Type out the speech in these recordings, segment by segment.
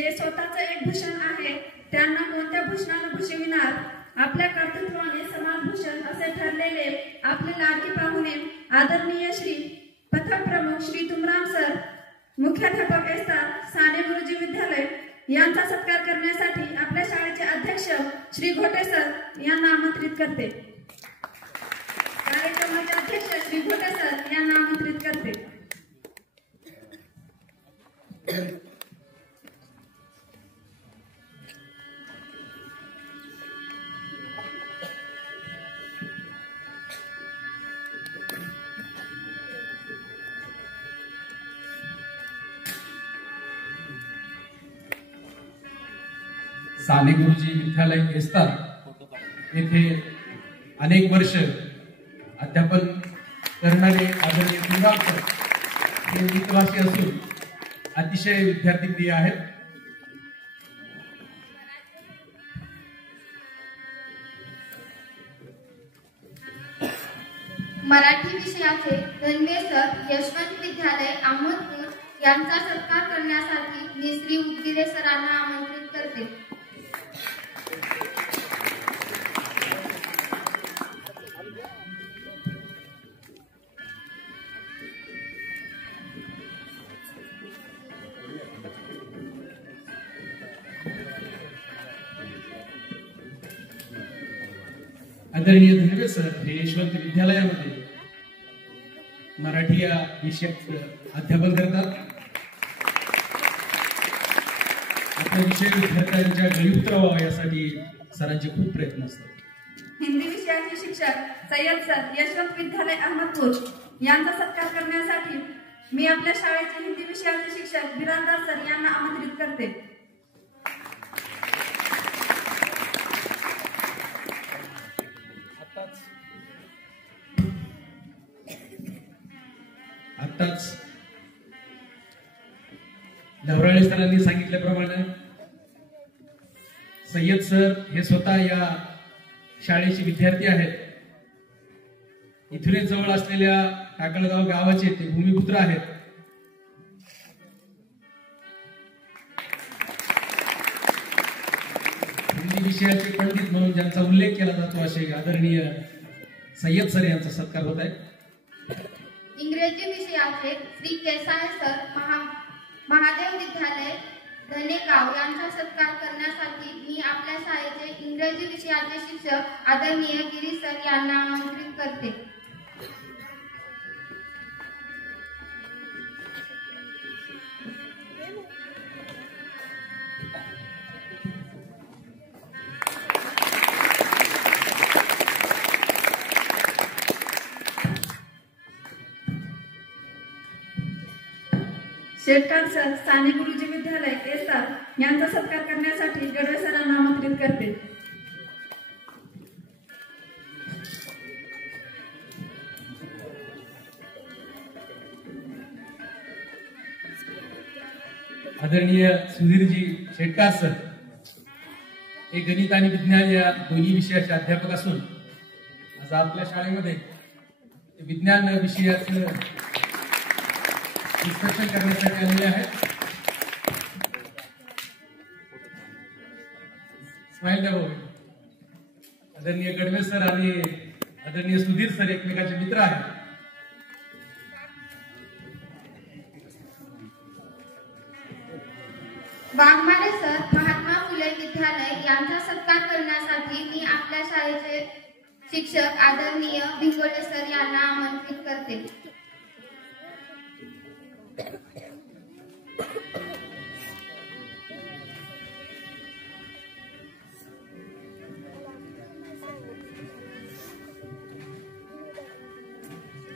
हे स्वतःच एक भूषण आहे, त्यांना कोणत्या भूषणाने भूषविणार? आपल्या कर्तृत्वाने समान भूषण असे ठरलेले आपले लाडके पाहुणे आदरणीय श्री पथक प्रमुख श्री तुमराम सर, मुख्याध्यापक एस्तार, साने गुरुजी विद्यालय यांचा सत्कार करण्यासाठी आपल्या शाळेचे अध्यक्ष श्री घोटे सर यांना आमंत्रित करते। कार्यक्रमाचे अध्यक्ष श्री घोटे सर यांना आमंत्रित करते। साने गुरुजी विद्यालय एस्तार येथे अनेक वर्ष अध्यापन करणारे आदरणीय तुमराम सर हे हितवासी असून अतिशय विद्यार्थीप्रिय आहेत। मराठी विषयाचे धनवे सर यशवंत विद्यालय अहमदपूर यांचा सत्कार करण्यासाठी मी श्री उदगीरे सरांना आमंत्रित करते। आदरणीय धनवे सर हे यशवंत विद्यालयामध्ये मराठी या विषयात अध्यापन करतात। आपला विषय विद्यार्थ्यांच्या गळी उतरवावा यासाठी सरांचे खूप प्रयत्न असतात। हिंदी विषयाचे शिक्षक सय्यद सर यशवंत विद्यालय अहमदपूर यांचा सत्कार करण्यासाठी मी आपल्या शाळेचे हिंदी विषयाचे शिक्षक बिराजदार सर यांना आमंत्रित करते। आताच लवराळे सरांनी सांगितल्याप्रमाणे सय्यद सर हे स्वतः या शाळेचे विद्यार्थी आहेत। इथून जवळ असलेल्या टाकळगाव गावाचे ते भूमिपुत्र आहेत। हिंदी विषयाचे पंडित म्हणून ज्यांचा उल्लेख केला जातो असे आदरणीय सय्यद सर यांचा सत्कार होत आहे। इंग्रजी विषयाचे श्री केसाय सर महादेव विद्यालय धनेगाव यांचा सत्कार करण्यासाठी मी आपल्या शाळेचे इंग्रजी विषयाचे शिक्षक आदरणीय गिरी सर यांना आमंत्रित करते। शेटकार सर साने गुरुजी विद्यालय एस्तार यांचा सत्कार करण्यासाठी गडवे सरांना आमंत्रित करते। आदरणीय सुधीरजी शेटकार सर हे गणित आणि विज्ञान या दोन्ही विषयाचे अध्यापक असून आज आपल्या शाळेमध्ये विज्ञान विषयाचं इन्स्पेक्शन करण्यासाठी आलेले आहेत। स्माईल द्या भाऊ। आदरणीय गडवे सर आणि आदरणीय सुधीर सर एकमेकांचे मित्र आहेत। वाघमारे सर महात्मा फुले विद्यालय यांचा सत्कार करण्यासाठी मी आपल्या शाळेचे शिक्षक आदरणीय भिंगोले सर यांना आमंत्रित करते।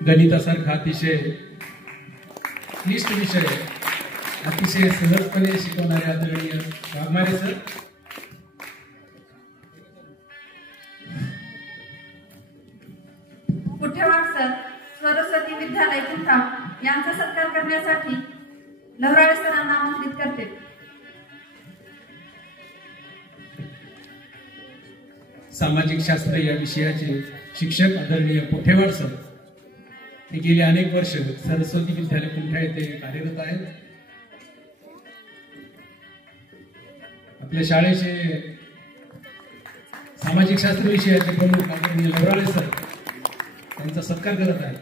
गणितासारखा अतिशय क्लिष्ट विषय अतिशय सहजपणे शिकवणारे आदरणीय वाघमारे सर, पुठेवाड सर सरस्वती विद्यालय कुंठा यांचा सत्कार करण्यासाठी लवराळे सरांना आमंत्रित करते। सामाजिक शास्त्र या विषयाचे शिक्षक आदरणीय पुठेवाड सर हे गेली अनेक वर्ष सरस्वती विद्यालय कुंठा येथे कार्यरत आहेत। आपल्या शाळेचे सामाजिक शास्त्र विषयाचे प्रमुख आदरणीय लवराळे सर त्यांचा सत्कार करत आहे.